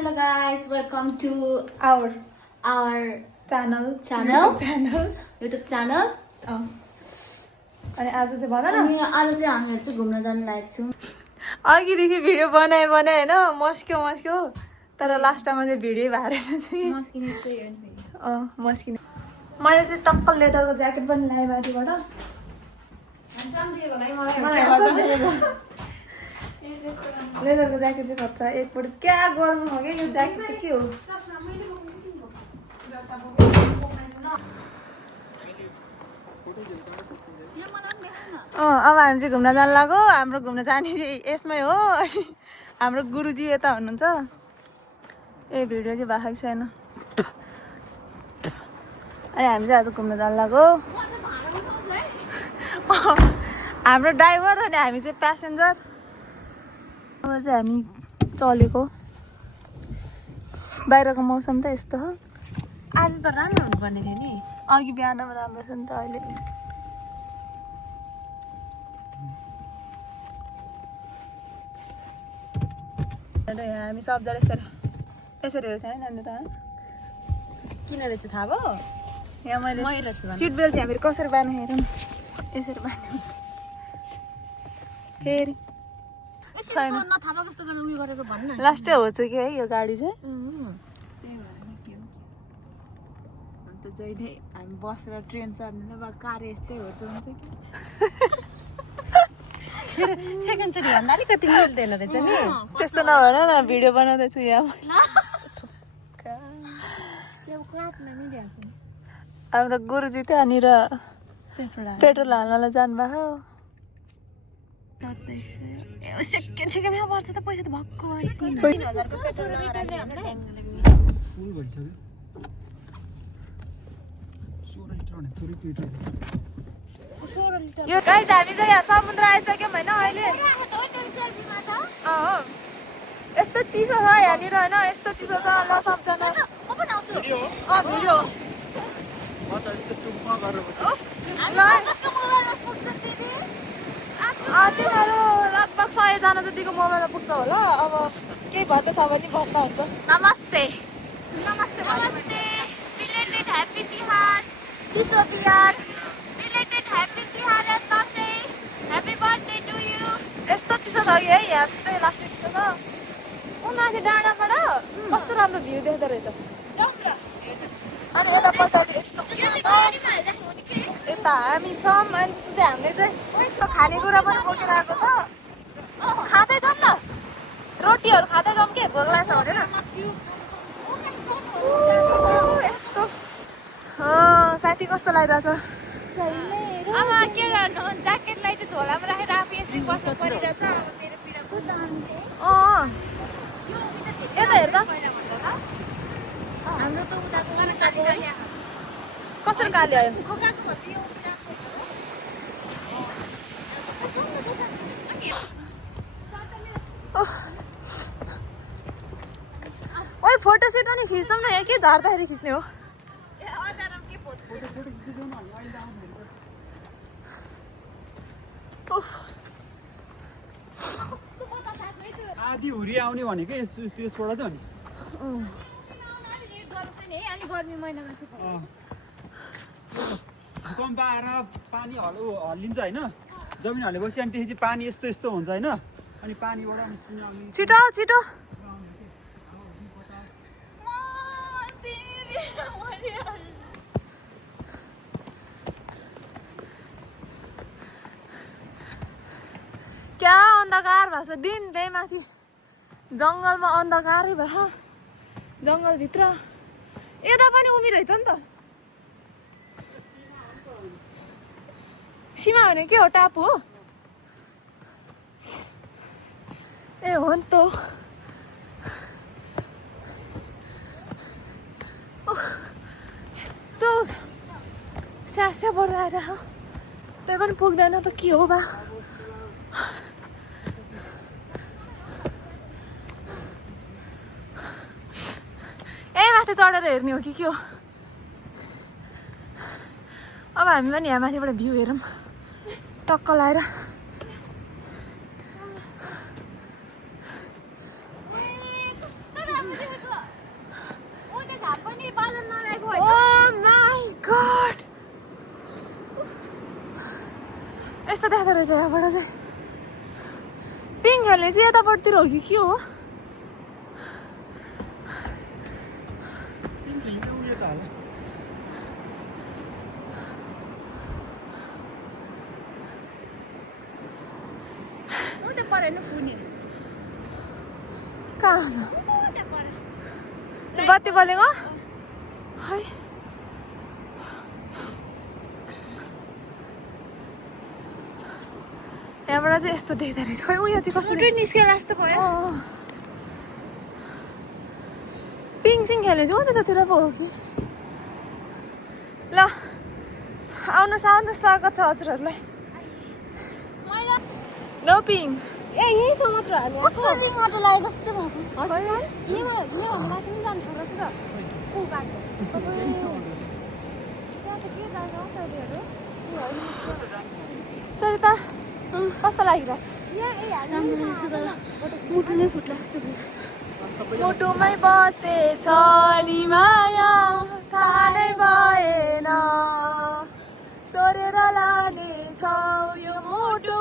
Hello guys, welcome to our channel YouTube channel. अनि आज चाहिँ भन न अनि आज चाहिँ हामीहरु चाहिँ घुम्न जान लागेको छौं. अघिदेखि भिडियो बनाए हैन मस्क्यो तर लास्टमा चाहिँ भिडियो भएन चाहिँ मस्किने मैले चाहिँ टक्क लेदरको ज्याकेट पनि ल्याए माथिबाट लेदरको ज्याकेट चाहिँ खतरा एकपल्ट क्या गर्नु हो क्या यो ज्याकेट त के हो अब हामी चाहिँ घुम्न जान लाग्यो हाम्रो घुम्न जाने चाहिँ यसमै हो अनि हाम्रो गुरुजी यता हुनुहुन्छ ए भिडियो चाहिँ भएको छैन अनि हामी चाहिँ आज घुम्न जान लाग्यो हाम्रो ड्राइभर अनि हामी चाहिँ प्यासेन्जर अब चाहिँ हामी चलेको बाहिरको मौसम त यस्तो हो आज त राम्रो हुनुपर्ने थियो नि अघि बिहानमा राम्रो छ नि त अहिले हामी सबजना यसरी हेर्थ्यौँ है नानी त किन रहेछ थाहा भयो यहाँ मैले सिट बेल्ट चाहिँ हामीहरू कसरी बाँध्नु हेरौँ यसरी बाँध्नु फेरि लास्टै हो चाहिँ कि है यो गाडी चाहिँ अन्त जहिले हामी बसेर ट्रेन चढ्नु न कार यस्तै हो हुन्छ कि सेकेन्डचोटि भन्दा अलिकति मिल्दैन रहेछ नि त्यस्तो नभएर न भिडियो बनाउँदैछु यहाँ हाम्रो गुरुजी त्यहाँनिर पेट्रोल हाल्नलाई जानुभएको सेकेन्डमा पर्छ त पैसा त भक्कु यो गाइस हामी चाहिँ यहाँ समुद्र आइसक्यौँ होइन अहिले यस्तो चिसो छ यहाँनिर होइन यस्तो चिसो छ ल सबजना भिडियो तिमीहरू लगभग 100 जना जतिको मोबाइलमा पुग्छ होला अब केही भन्नु छ भने भन्दा हुन्छ नमस्ते नमस्ते नमस्ते बिलेटेड ह्याप्पी तिहार चिसो Tihar belated happy Tihar and Dashain happy birthday to you यस्तो चिसो छ है यहाँ चाहिँ लास्टै चिसो छ ऊ माथि डाँडाबाट कस्तो राम्रो भ्यू देख्दो रहेछ अनि यता पछाडि यस्तो यता हामी छौँ अनि चाहिँ हामीले चाहिँ यस्तो खानेकुरा पनि बोकेर आएको छ खाँदै जाउँ न रोटीहरू खाँदै जाउँ के भोक लाग्छ भनेर यस्तो साथी कस्तो लागिरहेछ अब के गर्नु ज्याकेटलाई चाहिँ झोलामा राखेर आफू यसरी बस्नु परिरहेछ अब मेरो पिरा यता हेर्दा हाम्रो त उताको गर्न काली कसरी काली आयो ओइ फोटो सुट पनि खिच्दौँ न यहाँ के झर्दाखेरि खिच्ने हो आधी हुरी आउने भनेको त्यसबाट त नि गर्मी महिनामा भूकम्प आएर पानी हल्लिन्छ होइन जमिन हल्लेपछि अनि त्यसपछि पानी यस्तो यस्तो हुन्छ होइन अनि पानीबाट छिटो छिटो क्या अन्धकार भएको छ दिन त्यही माथि जङ्गलमा अन्धकारै भयो जङ्गलभित्र यता पनि उभिरहेछ नि त सीमा भने के हो टापु हो ए हो नि त यस्तो स्यास्या बढाएर त्यही पनि पुग्दैन त के हो बा माथि चढेर हेर्ने हो कि के हो अब हामी पनि यहाँ माथिबाट भ्यू हेरौँ टक्क लाएर यहाँबाट चाहिँ पिङ खेल्ने चाहिँ यतापट्टितिर हो कि के हो उयो त होला उता परेन फुनी कहाँ उता परे त्यो बत्ती बलेको है यहाँबाट चाहिँ यस्तो देख्दो रहेछ खै उयो चाहिँ कस्तो मोटर निस्केर जस्तो भयो पिङ सिङ खेल्ने चाहिँ हो त्यतातिर पो हो कि ल आउनुहोस् स्वागत छ हजुरहरूलाई नो पिङ ए यही समुद्र हाल्यो कस्तो रिङ अटो लागेको जस्तो भएको सरिता कस्तो लागिरहेको राम्रो रहेछ तर मुटु नै फुट्ला जस्तो भइरहेछ मुटुमै बसे छली माया थाहा नै भएन चोरेर लाने छौ यो मुटु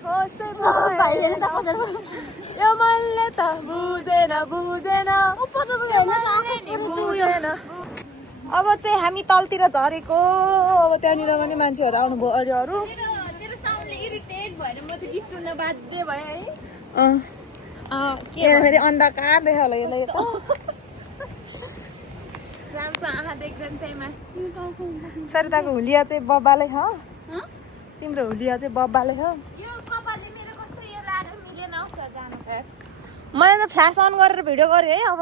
ठोसै भाइले त पछाडि यो मनले त बुझेन हेर्न त बुझेन अब चाहिँ हामी तलतिर झरेको अब त्यहाँनिर पनि मान्छेहरू आउनुभयो अरू अरू तेरो साउन्डले इरिटेट भएर म चाहिँ गीत सुन्न बाध्य भएँ है यहाँ फेरि अन्धकार देखायो होला यसलाई त राम्रो आँखा देख्दैन त्यहीमा सरिताको हुलिया चाहिँ बब्बाले छ तिम्रो हुलिया चाहिँ बब्बाले छ यो कपालले मेरो कस्तो यो लाएर मिलेन हौ जानु मैले त फ्ल्यास अन गरेर भिडियो गरेँ है अब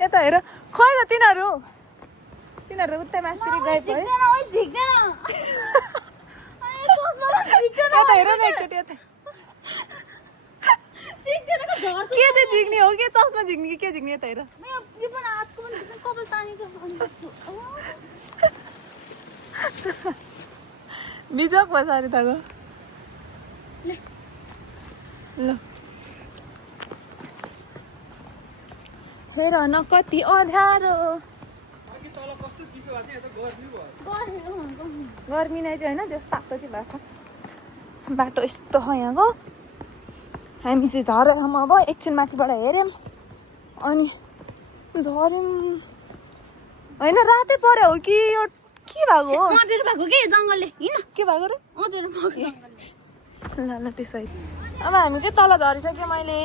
यता हेर खोइ त तिनीहरू उतै मास्तिर गएको है यता हेर न एकचोटि यता के चाहिँ झिक्ने हो के चस्मा झिक्ने कि के झिक्ने यता हेर कपाल तानेको बिजोक भयो सरिताको ल हेर न कति अँध्यारो तल कस्तो चिसो भएको छ यहाँ त गर्मी भयो गर्मी नै चाहिँ होइन त्यस्तो तातो चाहिँ भएको छ बाटो यस्तो छ यहाँको हामी चाहिँ झर्दैछौँ अब एकछिन माथिबाट हेऱ्यौँ अनि झऱ्यौँ होइन रातै पऱ्यो हो कि यो के भएको हो अँधेर भएको के जङ्गलले हिँड के भएको र अँधेर भएको ल ल त्यसै अब हामी चाहिँ तल झरिसक्यो मैले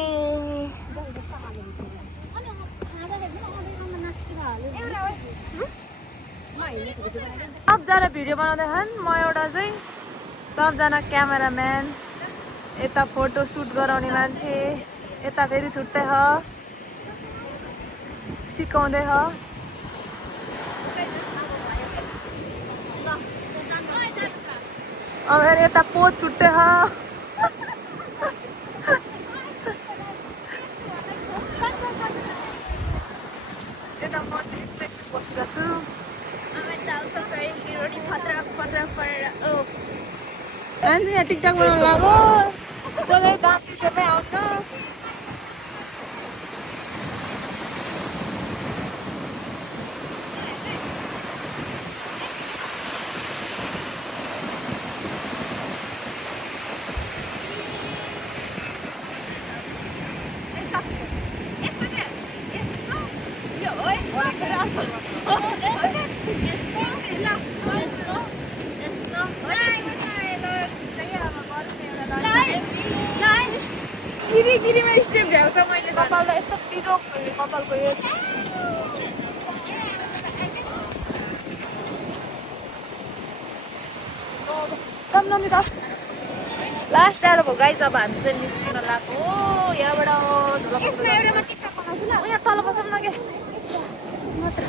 सबजना भिडियो बनाउँदैछन् म एउटा चाहिँ सबजना क्यामेराम्यान यता फोटो सुट गराउने मान्छे यता फेरि छुट्टै छ सिकाउँदै छ अब फेरि यता पोज छुट्टै छ यता म बसेको छु मान्छे यहाँ टिकटक बनाउनु लाग्यो कसले डान्स सिक्नै आउँछ गिरीमा स्टेप भ्याउँछ मैले कपाल त यस्तो बिजोक छ नि कपालको यो लास्ट टाढो भयो गाइज अब हामी चाहिँ निस्किन लाग्यो यहाँबाट यसमा एउटामा टिकटक बनाउँछु ल यहाँ तल बसौँ न के मात्र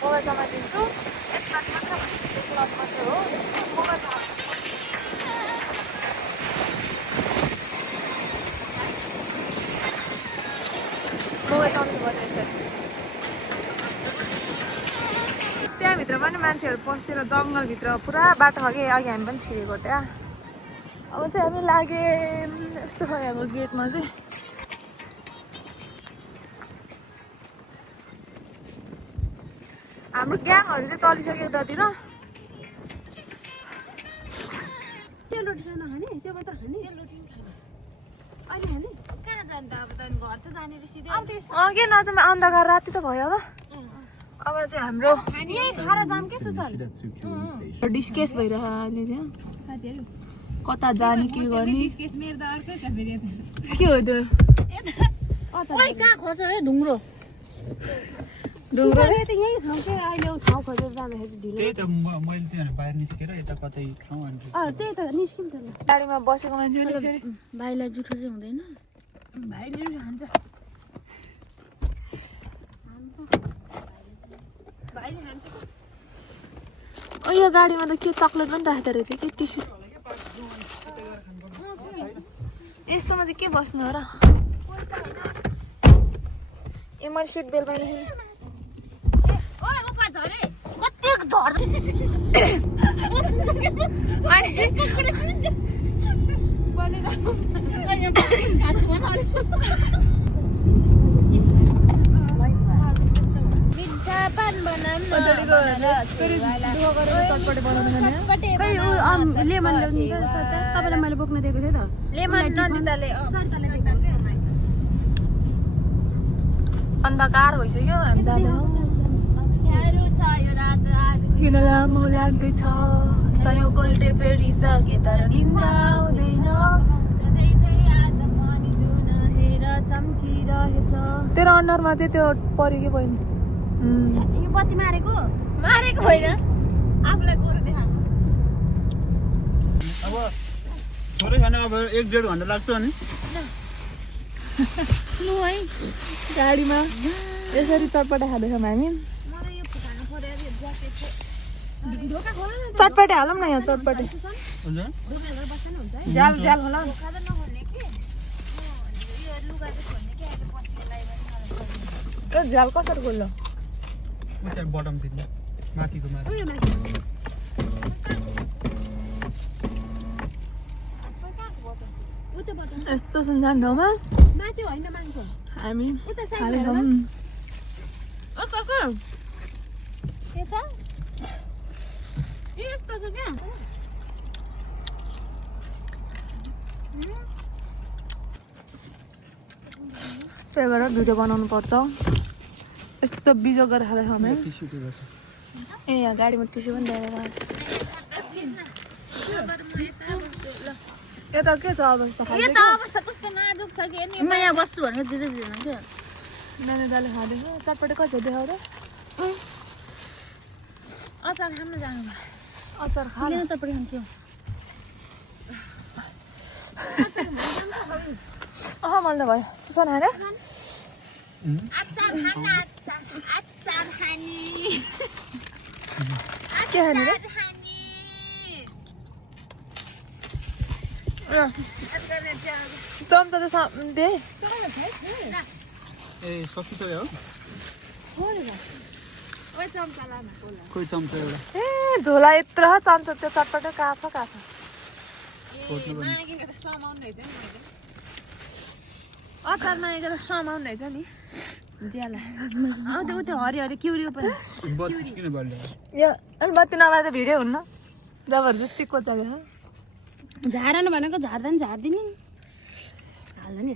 मोबाइल समातिदिन्छु यसमाथि मात्र मात्रै हो मोबाइल त्यहाँभित्र पनि मान्छेहरू पसेर जङ्गलभित्र पुरा बाटो छ कि अघि हामी पनि छिरेको त्यहाँ अब चाहिँ हामी लाग्यो यस्तो छ यहाँको गेटमा चाहिँ हाम्रो ग्याङहरू चाहिँ चलिसक्यो उतातिर सेलरोटी सानो खाने त्यो मात्र खाने अहिले खाने कहाँ जान्छ अब त घर त जाने रे सिधै के नजाउँ अन्धकार राति त भयो अब चाहिँ हाम्रो यही खाएर जाम के सुसल डिस्केस भइरहेको अहिले चाहिँ साथीहरू कता जाने के गर्ने केस मेरो त अर्कै छ फेरि यता के हो त्यो ओइ कहाँ खोज्छ है ढुङ्ग्रो ढुङ्ग्रो त यही ठाउँ के अहिले ठाउँ खोजेर जाँदाखेरि ढिलो त्यही त मैले त्यहाँ बाहिर निस्केर यता कतै खाउँ अनि त्यही त निस्किम त गाडीमा बसेको मान्छे पनि फेरि भाइलाई जुठो चाहिँ हुँदैन भाइले पनि खान्छ यो गाडीमा त के चक्लेट पनि राख्दो रहेछ कि टिस्यु यस्तोमा चाहिँ के बस्नु हो र ए मैले सिट बेल्ट पाइले ओइ उपा झरे कति झर्छ मिठा पान बनाम लेमन तपाईँलाई मैले बोक्न दिएको थिएँ त लेमन नदिँदाले अन्धकार भइसक्यो हामी जाँदैछौँ न्यारो छ यो रात आज किन लामो लाग्दैछ सयौँ कोल्टे फेरिसके तर निन्दा आउँदैन सधैँ चाहिँ आज पनि जुन हेर चम्किरहेछ तेरो अनुहारमा चाहिँ त्यो पऱ्यो कि बहिनी यो बत्ती मारेको मारेको होइन आफूलाई गोरु देखाएको अब थोरै खाना अब 1-1.5 घन्टा लाग्छ नि लु है गाडीमा यसरी चटपटे खाँदैछौँ हामी मलाई यो फुटाउनु पर्यो अरे ज्याकेट ढोका खोल न चटपटे हालौँ न यहाँ चटपटे हुन्छ ढोकाहरू बस्दैन हुन्छ है झ्याल झ्याल होला ढोका त नखोल्ने कि यो लुगा चाहिँ खोल्ने कि अहिले पछि लगायो भने मलाई त्यो झ्याल कसरी खोल्लो उता बटम थिच्नु माथिको माथि उयो माथि उताबाट यस्तो सुनसान ठाउँमा माथि होइन मान्छे हामी उता साइड खाँदैछौँ के छ यस्तो छ क्या त्यही भएर भिडियो बनाउनु पर्छ यस्तो बिजो गरेर खाँदैछौँ हामी टिस्यु के गर्छ ए यहाँ गाडीमा टिस्यु पनि दिएर यता के छ अवस्था यो खाँदै त अवस्था कस्तो नाजुक छ कि नि म यहाँ बस्छु भनेको दिँदै दिँदैन क्या नानी दाले खाँदैछ चटपटे कति देखाउ र अचार खानु जानु अचार खा किन चटपटी खान्छु मैले त भयो सुसन खाने अचार खानु अचार खाने के खाने रे चम्चा चाहिँ दे ए सकिसक्यो हो ओइ चम्चा लान कोही चम्चा एउटा ए झोला यत्रो चम्चा त्यो चटपटे काछ मागेको त समाउनु रहेछ नि मैले अचार मागेको त समाउनु रहेछ नि ज्याला त्यो त्यो हरियो किउरियो पनि बत्ती किन बल्यो यो अनि बत्ती नभए त भिडियो हुन्न जबरजस्ती कोचाएको छ झार्न भनेको झार्दा नि झार्दिनँ हाल्दा नि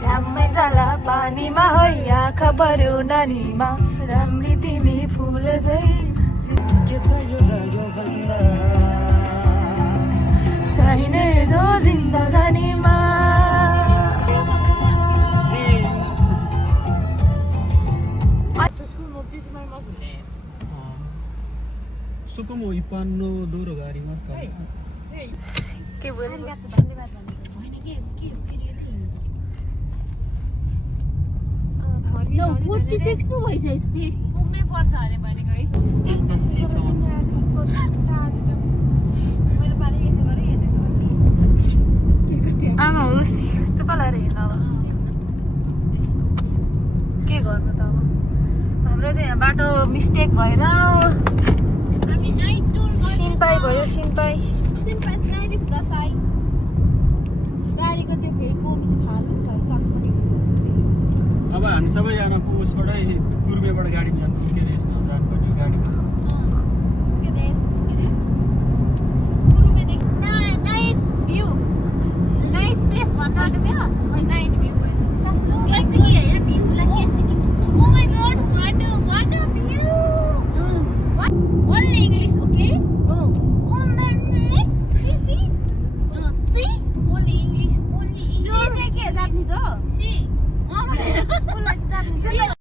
झ्याम्मै जाला पानीमा है आँखा बर्यो नानीमा राम्री तिमी फुल चाहिने जो जिन्दगानीमा सुकुम इपान्नो दोरो गाडी मस्त के बोल्नु होइन के फेरि यो 46 पो भइसक्यो फेरि पुग्नै पर्छ अरे भनेको है मैले पारे यसो गरेँ हेर्दै आमा होस् चुप्प लाएर हिँड्नु अब के गर्नु त अब हाम्रो चाहिँ यहाँ बाटो मिस्टेक भएर सिम्पाई भयो सिम्पाई गाडीको त्यो फेरि कोमी चाहिँ फाल्नु भयो चटपटेको अब हामी सबैजनाको उसबाटै कुर्मेबाट गाडीमा जानु के अरे यसमा जानुपर्ने गाडीमा